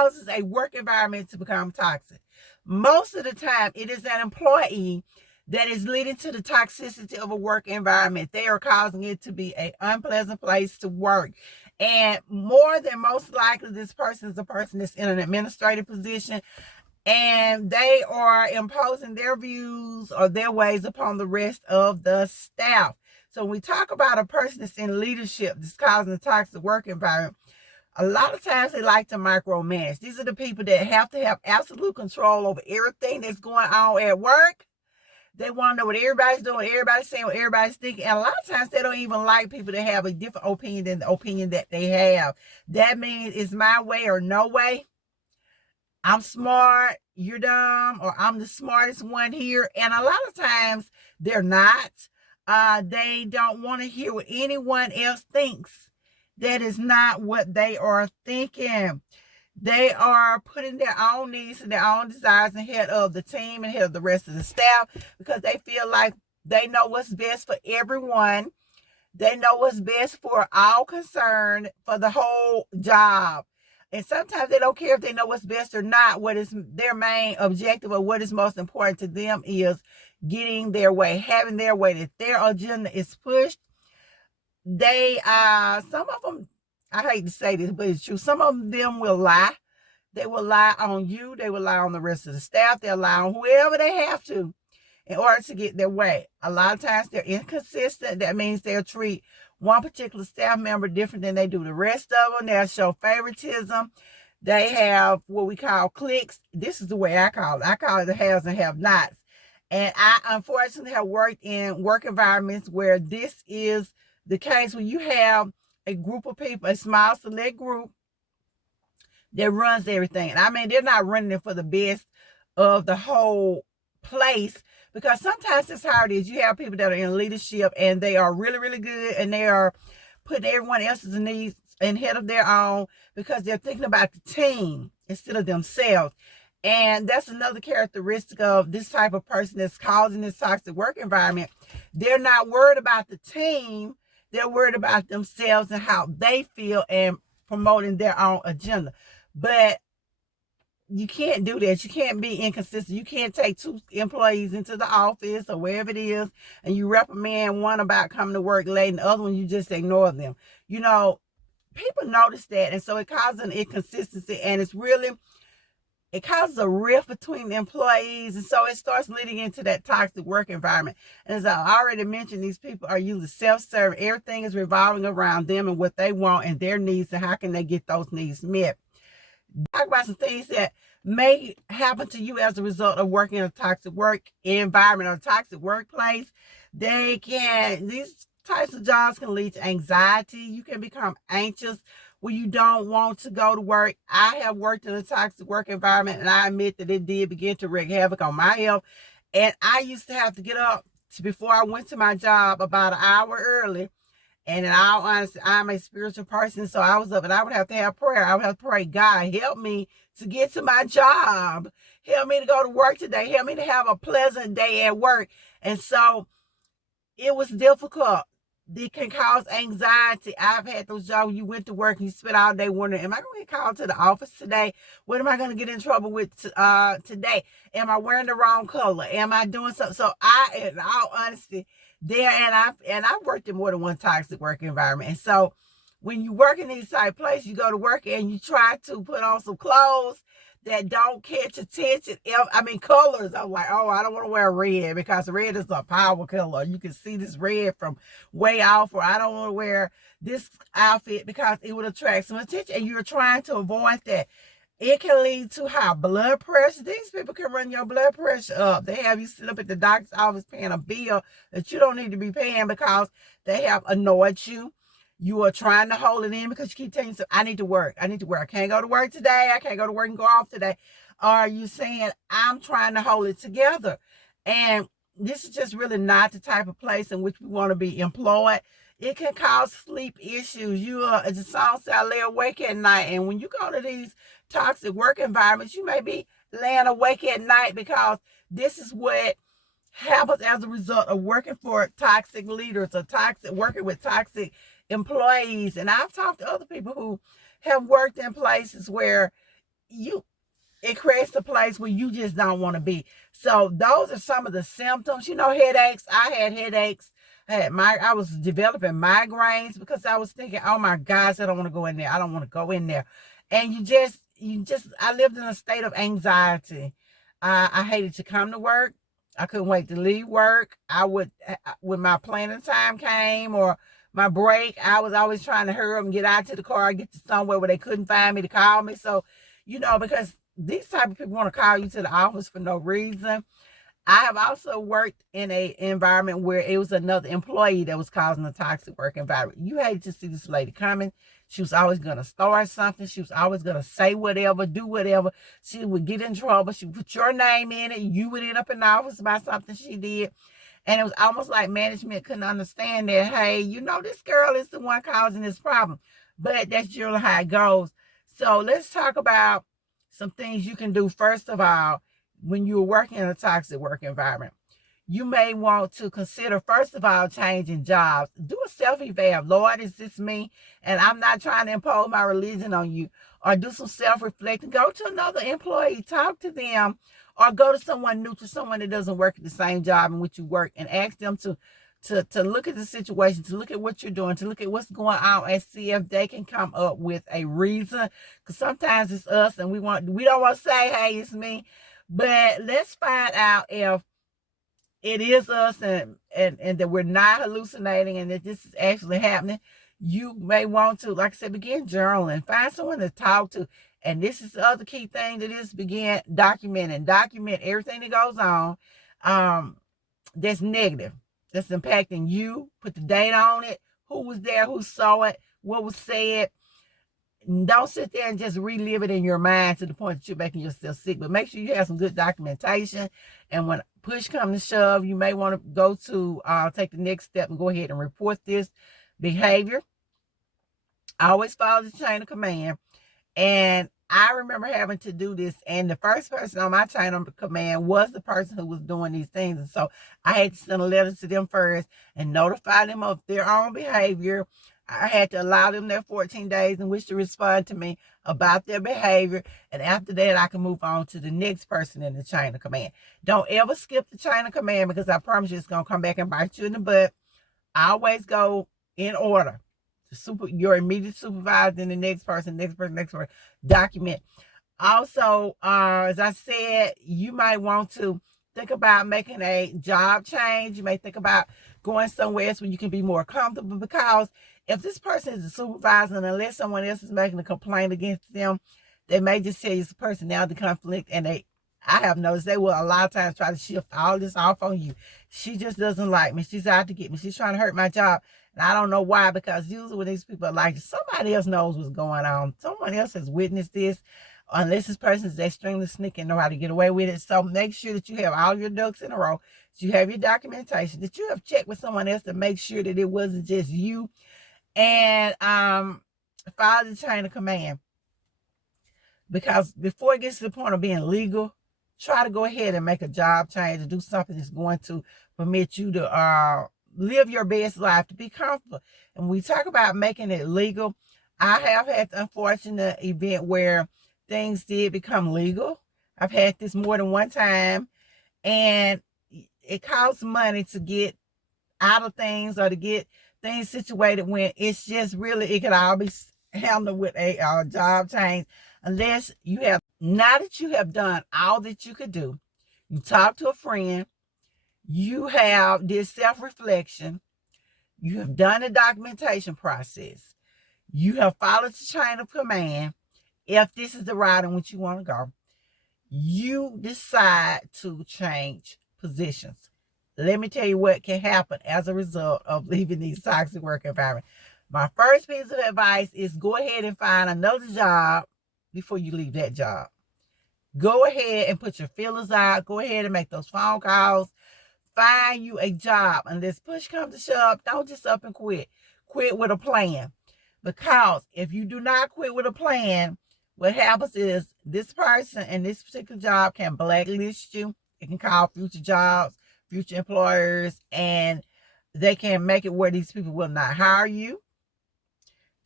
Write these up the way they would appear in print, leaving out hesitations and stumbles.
causes a work environment to become toxic? Most of the time, it is an employee that is leading to the toxicity of a work environment. They are causing it to be an unpleasant place to work. And more than most likely, this person is a person that's in an administrative position, and they are imposing their views or their ways upon the rest of the staff. So when we talk about a person that's in leadership that's causing a toxic work environment, a lot of times they like to micromanage. These are the people that have to have absolute control over everything that's going on at work. They want to know what everybody's doing, what everybody's saying, what everybody's thinking. And a lot of times they don't even like people that have a different opinion than the opinion that they have. That means it's my way or no way. I'm smart, you're dumb, or I'm the smartest one here. And a lot of times they're not. They don't want to hear what anyone else thinks. That is not what they are thinking. They are putting their own needs and their own desires ahead of the team and ahead of the rest of the staff, because they feel like they know what's best for everyone. They know what's best for all concerned, for the whole job. And sometimes they don't care if they know what's best or not. What is their main objective, or what is most important to them, is getting their way, having their way, that their agenda is pushed. They, some of them, I hate to say this, but it's true. Some of them will lie. They will lie on you. They will lie on the rest of the staff. They'll lie on whoever they have to in order to get their way. A lot of times they're inconsistent. That means they'll treat one particular staff member different than they do the rest of them. They'll show favoritism. They have what we call cliques. This is the way I call it. I call it the haves and have-nots. And I unfortunately have worked in work environments where this is the case, where you have a group of people, a small select group that runs everything. And I mean, they're not running it for the best of the whole place, because sometimes it's how it is. You have people that are in leadership and they are really, really good, and they are putting everyone else's needs ahead of their own because they're thinking about the team instead of themselves. And that's another characteristic of this type of person that's causing this toxic work environment. They're not worried about the team. They're worried about themselves and how they feel, and promoting their own agenda. But you can't do that. You can't be inconsistent. You can't take two employees into the office or wherever it is, and you reprimand one about coming to work late, and the other one you just ignore them. You know, people notice that, and so it causes an inconsistency, and it causes a rift between the employees, and so it starts leading into that toxic work environment. And as I already mentioned, these people are usually self-serving. Everything is revolving around them and what they want and their needs, and how can they get those needs met. Talk about some things that may happen to you as a result of working in a toxic work environment or a toxic workplace. These types of jobs can lead to anxiety. You can become anxious when you don't want to go to work. I have worked in a toxic work environment, and I admit that it did begin to wreak havoc on my health. And I used to have to get up before I went to my job about an hour early. And in all honesty, I'm a spiritual person, so I was up, and I would have to have prayer. I would have to pray, God, help me to get to my job. Help me to go to work today. Help me to have a pleasant day at work. And so it was difficult. It can cause anxiety. I've had those jobs where you went to work and you spent all day wondering, am I going to get called to the office today? What am I going to get in trouble with today? Am I wearing the wrong color? Am I doing something? So in all honesty, I've worked in more than one toxic work environment. And so when you work in these type places, you go to work and you try to put on some clothes that don't catch attention. Colors. I'm like, oh, I don't want to wear red because red is a power color. You can see this red from way off, or I don't want to wear this outfit because it would attract some attention. And you're trying to avoid that. It can lead to high blood pressure. These people can run your blood pressure up. They have you sit up at the doctor's office paying a bill that you don't need to be paying because they have annoyed you. You are trying to hold it in because you keep telling yourself, I need to work. I need to work. I can't go to work today. I can't go to work and go off today. Or are you saying, I'm trying to hold it together? And this is just really not the type of place in which we want to be employed. It can cause sleep issues. As the song said, I lay awake at night. And when you go to these toxic work environments, you may be laying awake at night because this is what happens as a result of working for toxic leaders or working with toxic employees. And I've talked to other people who have worked in places where it creates a place where you just don't want to be. So those are some of the symptoms. Headaches. I had headaches. I was developing migraines because I was thinking, oh my gosh, I don't want to go in there. I don't want to go in there. And I lived in a state of anxiety. I hated to come to work. I couldn't wait to leave work. When my planning time came or my break, I was always trying to hurry up and get out to the car, get to somewhere where they couldn't find me to call me. So, because these type of people want to call you to the office for no reason. I have also worked in an environment where it was another employee that was causing a toxic work environment. You hate to see this lady coming. She was always going to start something. She was always going to say whatever, do whatever. She would get in trouble. She would put your name in it. You would end up in the office about something she did. And it was almost like management couldn't understand that, hey, this girl is the one causing this problem. But that's generally how it goes. So let's talk about some things you can do. First of all, when you're working in a toxic work environment, you may want to consider, first of all, changing jobs. Do a self-eval. Lord, is this me? And I'm not trying to impose my religion on you. Or do some self-reflecting. Go to another employee, talk to them, or go to someone new, to someone that doesn't work at the same job in which you work, and ask them to look at the situation, to look at what you're doing, to look at what's going on, and see if they can come up with a reason. Because sometimes it's us, and we don't want to say, hey, it's me. But let's find out if it is us and that we're not hallucinating and that this is actually happening. You may want to, like I said, begin journaling. Find someone to talk to. And this is the other key thing that is begin documenting. Document everything that goes on that's negative, that's impacting you. Put the date on it. Who was there? Who saw it? What was said? Don't sit there and just relive it in your mind to the point that you're making yourself sick. But make sure you have some good documentation. And when push comes to shove, you may want to go to take the next step and go ahead and report this behavior. Always follow the chain of command. And I remember having to do this, and the first person on my chain of command was the person who was doing these things. And so I had to send a letter to them first and notify them of their own behavior. I had to allow them their 14 days in which to respond to me about their behavior. And after that, I can move on to the next person in the chain of command. Don't ever skip the chain of command, because I promise you it's going to come back and bite you in the butt. Always go in order. Your immediate supervisor, then the next person. Document. Also, as I said, you might want to think about making a job change. You may think about going somewhere else where you can be more comfortable, because if this person is a supervisor, and unless someone else is making a complaint against them, they may just say it's a personality conflict, and I have noticed they will a lot of times try to shift all this off on you. She just doesn't like me. She's out to get me. She's trying to hurt my job. And I don't know why, because usually when these people are like, somebody else knows what's going on. Someone else has witnessed this, unless this person is extremely sneaky and know how to get away with it. So make sure that you have all your ducks in a row, that you have your documentation, that you have checked with someone else to make sure that it wasn't just you. And follow the chain of command. Because before it gets to the point of being legal, try to go ahead and make a job change, to do something that's going to permit you to live your best life, to be comfortable. And when we talk about making it legal, I have had the unfortunate event where things did become legal. I've had this more than one time, and it costs money to get out of things or to get things situated, when it's just really, it could all be handled with a job change. Unless you have, now that you have done all that you could do, you talk to a friend, you have this self-reflection, you have done the documentation process, you have followed the chain of command. If this is the route in which you want to go, you decide to change positions. Let me tell you what can happen as a result of leaving these toxic work environments. My first piece of advice is go ahead and find another job before you leave that job. Go ahead and put your feelers out. Go ahead and make those phone calls. Find you a job. Unless push comes to shove, don't just up and quit. Quit with a plan. Because if you do not quit with a plan, what happens is this person and this particular job can blacklist you. It can call future jobs, future employers, and they can make it where these people will not hire you.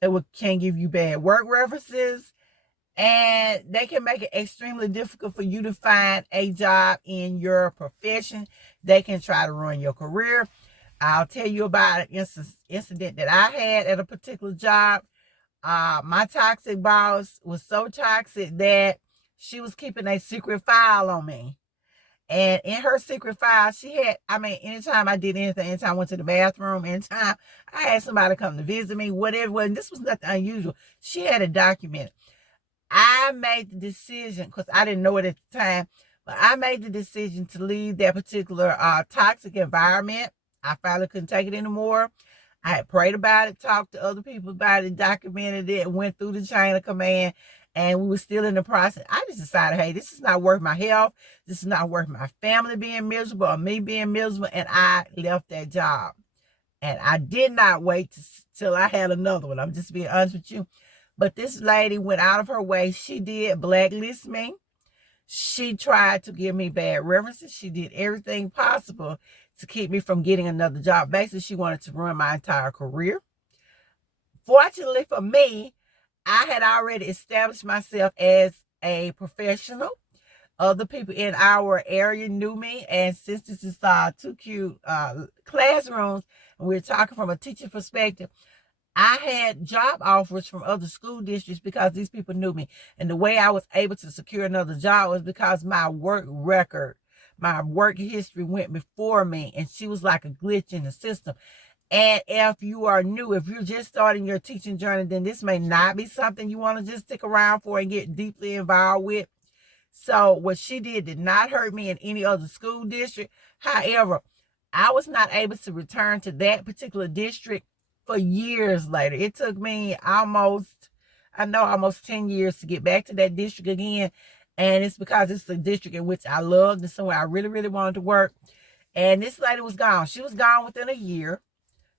They can give you bad work references. And they can make it extremely difficult for you to find a job in your profession. They can try to ruin your career. I'll tell you about an incident that I had at a particular job. My toxic boss was so toxic that she was keeping a secret file on me. And in her secret file, she had, anytime I did anything, anytime I went to the bathroom, anytime I had somebody come to visit me, whatever, and this was nothing unusual, she had it documented. I made the decision, because I didn't know it at the time, but I made the decision to leave that particular toxic environment. I finally couldn't take it anymore. I had prayed about it, talked to other people about it, documented it, went through the chain of command, and we were still in the process. I just decided, hey, this is not worth my health. This is not worth my family being miserable or me being miserable, and I left that job. And I did not wait till I had another one. I'm just being honest with you. But this lady went out of her way. She did blacklist me. She tried to give me bad references. She did everything possible to keep me from getting another job. Basically, she wanted to ruin my entire career. Fortunately for me, I had already established myself as a professional. Other people in our area knew me, and since this is two cute classrooms, and we're talking from a teacher perspective, I had job offers from other school districts because these people knew me. And the way I was able to secure another job was because my work record, my work history went before me, and she was like a glitch in the system. And if you are new, if you're just starting your teaching journey, then this may not be something you want to just stick around for and get deeply involved with. So what she did not hurt me in any other school district. However, I was not able to return to that particular district for years later. It took me almost 10 years to get back to that district again. And it's because it's the district in which I loved and somewhere I really, really wanted to work. And this lady was gone. She was gone within a year.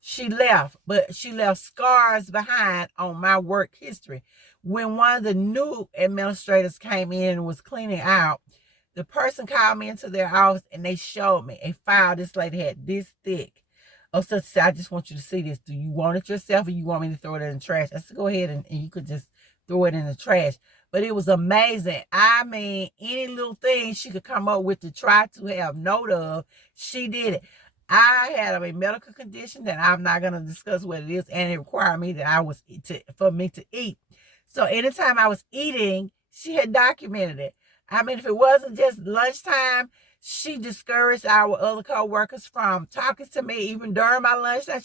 She left, but she left scars behind on my work history. When one of the new administrators came in and was cleaning out, the person called me into their office and they showed me a file this lady had this thick. Oh, so I just want you to see this. Do you want it yourself, or you want me to throw it in the trash? I said, go ahead and you could just throw it in the trash. But it was amazing. Any little thing she could come up with to try to have note of, she did it. I had a medical condition that I'm not going to discuss what it is, and it required me for me to eat. So anytime I was eating, she had documented it. If it wasn't just lunchtime, she discouraged our other co-workers from talking to me even during my lunchtime.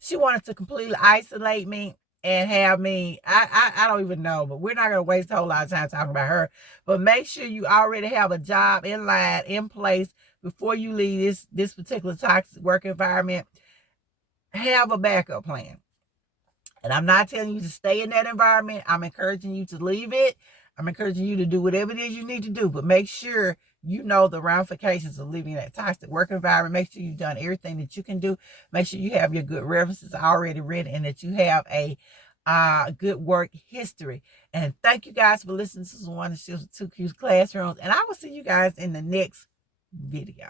She wanted to completely isolate me and have me, I don't even know, but we're not going to waste a whole lot of time talking about her. But make sure you already have a job in line, in place, before you leave this particular toxic work environment. Have a backup plan. And I'm not telling you to stay in that environment. I'm encouraging you to leave it. I'm encouraging you to do whatever it is you need to do, but make sure you know the ramifications of leaving that toxic work environment. Make sure you've done everything that you can do. Make sure you have your good references already ready, and that you have a good work history. And thank you guys for listening to LaWanda Shields with 2Q's Classrooms. And I will see you guys in the next video.